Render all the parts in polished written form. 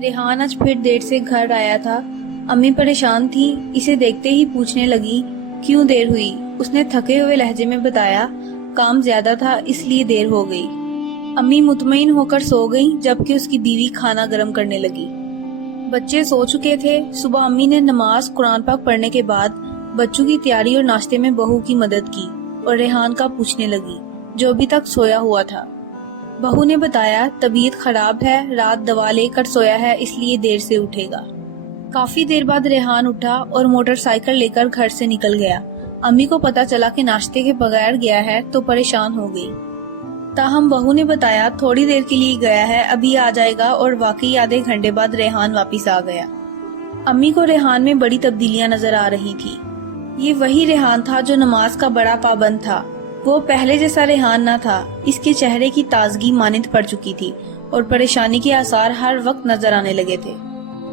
रेहान आज फिर देर से घर आया था। अम्मी परेशान थी। इसे देखते ही पूछने लगी, क्यों देर हुई? उसने थके हुए लहजे में बताया, काम ज्यादा था इसलिए देर हो गई। अम्मी मुतमईन होकर सो गई, जबकि उसकी बीवी खाना गर्म करने लगी। बच्चे सो चुके थे। सुबह अम्मी ने नमाज कुरान पाक पढ़ने के बाद बच्चों की तैयारी और नाश्ते में बहू की मदद की और रेहान का पूछने लगी, जो अभी तक सोया हुआ था। बहू ने बताया, तबीयत खराब है, रात दवा लेकर सोया है इसलिए देर से उठेगा। काफी देर बाद रेहान उठा और मोटरसाइकिल लेकर घर से निकल गया। अम्मी को पता चला कि नाश्ते के बगैर गया है तो परेशान हो गई। ताहम बहू ने बताया, थोड़ी देर के लिए गया है, अभी आ जाएगा। और वाकई आधे घंटे बाद रेहान वापस आ गया। अम्मी को रेहान में बड़ी तब्दीलियां नजर आ रही थी। ये वही रेहान था जो नमाज का बड़ा पाबंद था। वो पहले जैसा रेहान न था। इसके चेहरे की ताजगी मानिंद पड़ चुकी थी और परेशानी के आसार हर वक्त नजर आने लगे थे।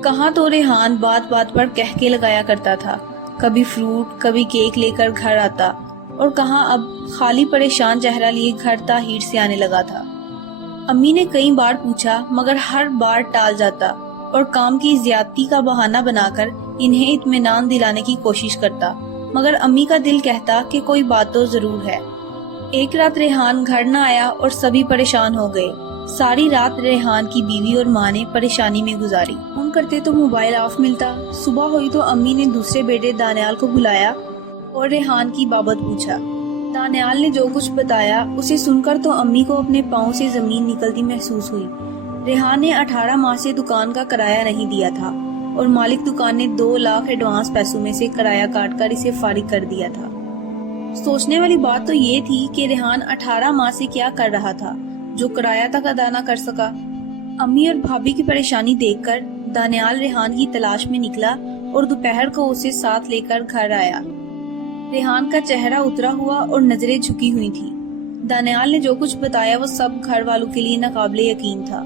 कहाँ तो रेहान बात बात पर कहके लगाया करता था, कभी फ्रूट कभी केक लेकर घर आता, और कहाँ अब खाली परेशान चेहरा लिए घर ताहीर से आने लगा था। अम्मी ने कई बार पूछा मगर हर बार टाल जाता और काम की ज्यादती का बहाना बनाकर इन्हें इत्मीनान दिलाने की कोशिश करता, मगर अम्मी का दिल कहता कि कोई बात तो जरूर है। एक रात रेहान घर न आया और सभी परेशान हो गए। सारी रात रेहान की बीवी और माँ ने परेशानी में गुजारी। फोन करते तो मोबाइल ऑफ मिलता। सुबह हुई तो अम्मी ने दूसरे बेटे दानियाल को बुलाया और रेहान की बाबत पूछा। दानियाल ने जो कुछ बताया उसे सुनकर तो अम्मी को अपने पाँव से जमीन निकलती महसूस हुई। रेहान ने 18 माह से दुकान का किराया नहीं दिया था और मालिक दुकान ने 2 लाख एडवांस पैसों में से किराया काटकर इसे फारिग कर दिया था। सोचने वाली बात तो ये थी कि रेहान 18 माह से क्या कर रहा था जो किराया तक अदा न कर सका। अम्मी और भाभी की परेशानी देखकर दानियाल रेहान की तलाश में निकला और दोपहर को उसे साथ लेकर घर आया। रेहान का चेहरा उतरा हुआ और नजरें झुकी हुई थी। दानियाल ने जो कुछ बताया वो सब घर वालों के लिए नाकाबिले यकीन था।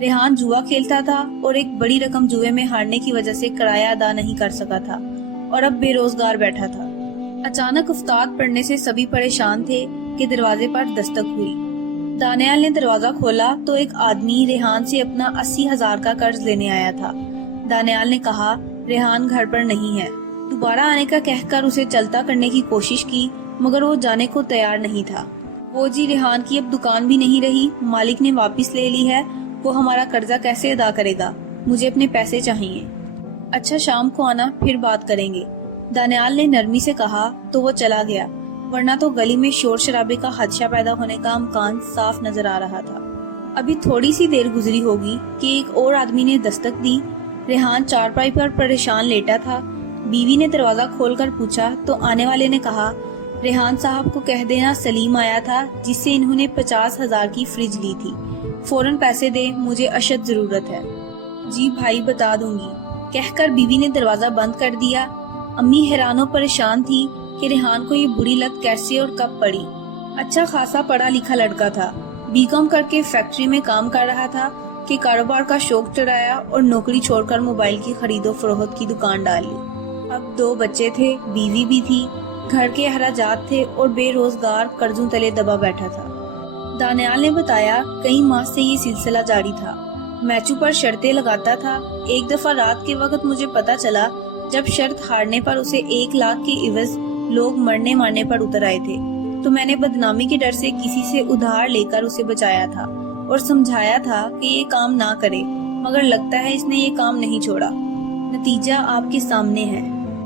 रेहान जुआ खेलता था और एक बड़ी रकम जुए में हारने की वजह से किराया अदा नहीं कर सका था और अब बेरोजगार बैठा था। अचानक उस्ताद पढ़ने से सभी परेशान थे कि दरवाजे पर दस्तक हुई। दानियाल ने दरवाजा खोला तो एक आदमी रेहान से अपना 80,000 का कर्ज लेने आया था। दानियाल ने कहा, रेहान घर पर नहीं है। दोबारा आने का कहकर उसे चलता करने की कोशिश की, मगर वो जाने को तैयार नहीं था। वो जी, रेहान की अब दुकान भी नहीं रही, मालिक ने वापस ले ली है, वो हमारा कर्जा कैसे अदा करेगा? मुझे अपने पैसे चाहिए। अच्छा, शाम को आना, फिर बात करेंगे। दानियाल ने नरमी से कहा तो वो चला गया, वरना तो गली में शोर शराबे का हादसा पैदा होने का इम्कान साफ नजर आ रहा था। अभी थोड़ी सी देर गुजरी होगी कि एक और आदमी ने दस्तक दी। रेहान चारपाई पर परेशान लेटा था। बीवी ने दरवाजा खोलकर पूछा तो आने वाले ने कहा, रेहान साहब को कह देना सलीम आया था जिससे इन्होंने 50,000 की फ्रिज ली थी, फौरन पैसे दे, मुझे अशद जरूरत है। जी भाई, बता दूंगी, कहकर बीवी ने दरवाजा बंद कर दिया। अम्मी हैरानो परेशान थी कि रेहान को ये बुरी लत कैसे और कब पड़ी। अच्छा खासा पढ़ा लिखा लड़का था, बीकॉम करके फैक्ट्री में काम कर रहा था कि कारोबार का शौक चढ़ाया और नौकरी छोड़कर मोबाइल की खरीदो फरोख्त की दुकान डाल ली। अब 2 बच्चे थे, बीवी भी थी, घर के अखराजात थे और बेरोजगार कर्जों तले दबा बैठा था। दानियाल ने बताया, कई माह से ये सिलसिला जारी था। मैचों पर शर्तें लगाता था। एक दफा रात के वक्त मुझे पता चला जब शर्त हारने पर उसे 1 लाख के इवज लोग मरने मारने पर उतर आए थे, तो मैंने बदनामी के डर से किसी से उधार लेकर उसे बचाया था और समझाया था कि ये काम ना करे, मगर लगता है इसने ये काम नहीं छोड़ा। नतीजा आपके सामने है।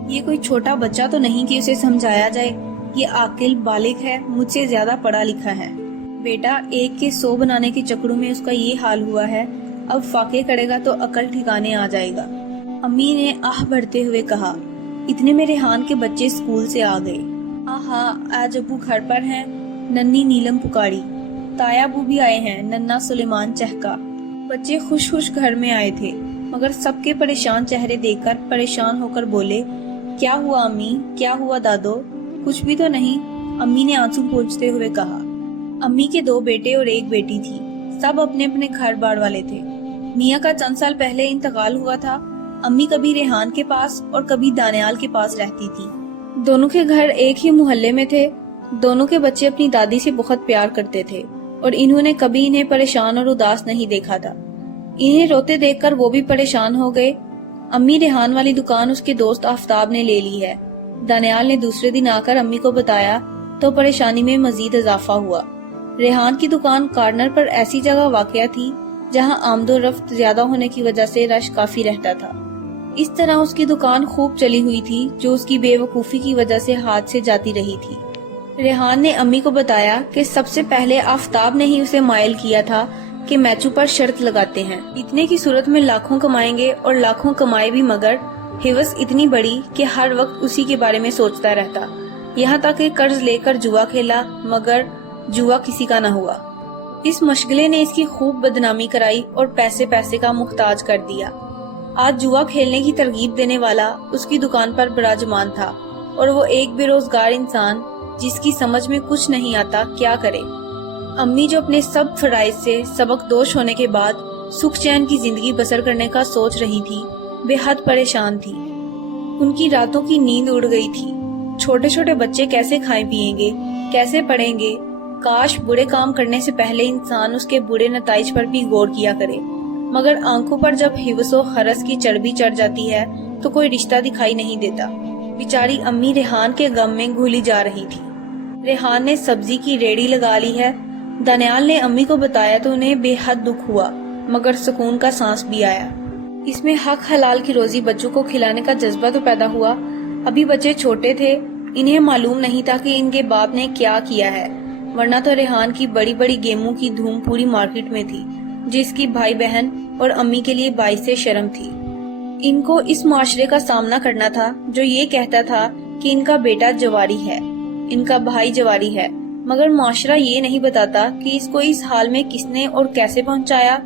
ये कोई छोटा बच्चा तो नहीं कि उसे समझाया जाए। ये आकिल बालिग है, मुझसे ज्यादा पढ़ा लिखा है। बेटा, 1 के 100 बनाने के चक्करों में उसका ये हाल हुआ है, अब फाके करेगा तो अकल ठिकाने आ जाएगा। अम्मी ने आह भरते हुए कहा। इतने में रेहान के बच्चे स्कूल से आ गए। आहा, आज अबू घर पर हैं, नन्ही नीलम पुकारी। ताया अबू भी आए हैं, नन्ना सुलेमान चहका। बच्चे खुश खुश घर में आए थे, मगर सबके परेशान चेहरे देखकर परेशान होकर बोले, क्या हुआ अम्मी, क्या हुआ दादो? कुछ भी तो नहीं, अम्मी ने आंसू पोंछते हुए कहा। अम्मी के 2 बेटे और 1 बेटी थी, सब अपने अपने घर बार वाले थे। मियाँ का चंद साल पहले इंतकाल हुआ था। अम्मी कभी रेहान के पास और कभी दानियाल के पास रहती थी। दोनों के घर एक ही मोहल्ले में थे। दोनों के बच्चे अपनी दादी से बहुत प्यार करते थे और इन्होंने कभी इन्हें परेशान और उदास नहीं देखा था। انہیں روتے دیکھ کر وہ بھی پریشان ہو گئے۔ امی ریحان والی دکان اس کے دوست آفتاب نے لے لی ہے۔ دانیال نے دوسرے دن آ کر امی کو بتایا تو پریشانی میں مزید اضافہ ہوا۔ ریحان کی دکان کارنر پر ایسی جگہ واقع تھی جہاں آمد و رفت زیادہ ہونے کی وجہ سے رش کافی رہتا تھا۔ اس طرح اس کی دکان خوب چلی ہوئی تھی جو اس کی بے وقوفی کی وجہ سے ہاتھ سے جاتی رہی تھی۔ ریحان نے امی کو بتایا کہ سب سے پہلے آفتاب نے ہی اسے مائل کیا تھا کہ میچو پر شرط لگاتے ہیں، اتنے کی صورت میں لاکھوں کمائیں گے، اور لاکھوں کمائے بھی، مگر حوث اتنی بڑی کہ ہر وقت اسی کے بارے میں سوچتا رہتا، یہاں تک کہ قرض لے کر جوا کھیلا مگر جوا کسی کا نہ ہوا۔ اس مشغلے نے اس کی خوب بدنامی کرائی اور پیسے کا محتاج کر دیا۔ آج جوا کھیلنے کی ترغیب دینے والا اس کی دکان پر براجمان تھا، اور وہ ایک بے روزگار انسان جس کی سمجھ میں کچھ نہیں آتا کیا کرے۔ امی جو اپنے سب فرائض سے سبق دوش ہونے کے بعد سکھ چین کی زندگی بسر کرنے کا سوچ رہی تھی، بے حد پریشان تھی۔ ان کی راتوں کی نیند اڑ گئی تھی۔ چھوٹے چھوٹے بچے کیسے کھائیں پیئیں گے، کیسے پڑھیں گے؟ کاش برے کام کرنے سے پہلے انسان اس کے برے نتائج پر بھی غور کیا کرے، مگر آنکھوں پر جب حوث و خرس کی چربی چڑھ جاتی ہے تو کوئی رشتہ دکھائی نہیں دیتا۔ بیچاری امی ریحان کے غم میں گھلی جا رہی تھی۔ ریحان نے سبزی کی ریڑھی لگا لی ہے۔ دانیال نے امی کو بتایا تو انہیں بے حد دکھ ہوا، مگر سکون کا سانس بھی آیا۔ اس میں حق حلال کی روزی بچوں کو کھلانے کا جذبہ تو پیدا ہوا۔ ابھی بچے چھوٹے تھے، انہیں معلوم نہیں تھا کہ ان کے باپ نے کیا کیا ہے، ورنہ تو ریحان کی بڑی بڑی گیموں کی دھوم پوری مارکیٹ میں تھی، جس کی بھائی بہن اور امی کے لیے باعث شرم تھی۔ ان کو اس معاشرے کا سامنا کرنا تھا جو یہ کہتا تھا کہ ان کا بیٹا جواری ہے، ان کا بھائی جواری ہے، مگر معاشرہ یہ نہیں بتاتا کہ اس کو اس حال میں کس نے اور کیسے پہنچایا۔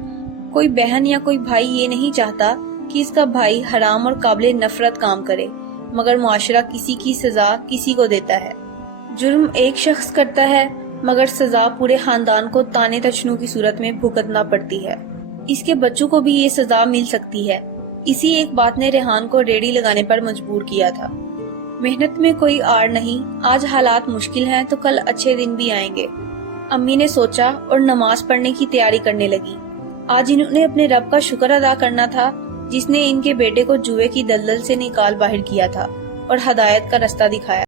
کوئی بہن یا کوئی بھائی یہ نہیں چاہتا کہ اس کا بھائی حرام اور قابل نفرت کام کرے، مگر معاشرہ کسی کی سزا کسی کو دیتا ہے۔ جرم ایک شخص کرتا ہے مگر سزا پورے خاندان کو تانے تشنوں کی صورت میں بھگتنا پڑتی ہے۔ اس کے بچوں کو بھی یہ سزا مل سکتی ہے۔ اسی ایک بات نے ریحان کو ریڑھی لگانے پر مجبور کیا تھا۔ محنت میں کوئی آڑ نہیں، آج حالات مشکل ہیں تو کل اچھے دن بھی آئیں گے، امی نے سوچا اور نماز پڑھنے کی تیاری کرنے لگی۔ آج انہوں نے اپنے رب کا شکر ادا کرنا تھا جس نے ان کے بیٹے کو جوئے کی دلدل سے نکال باہر کیا تھا اور ہدایت کا رستہ دکھایا۔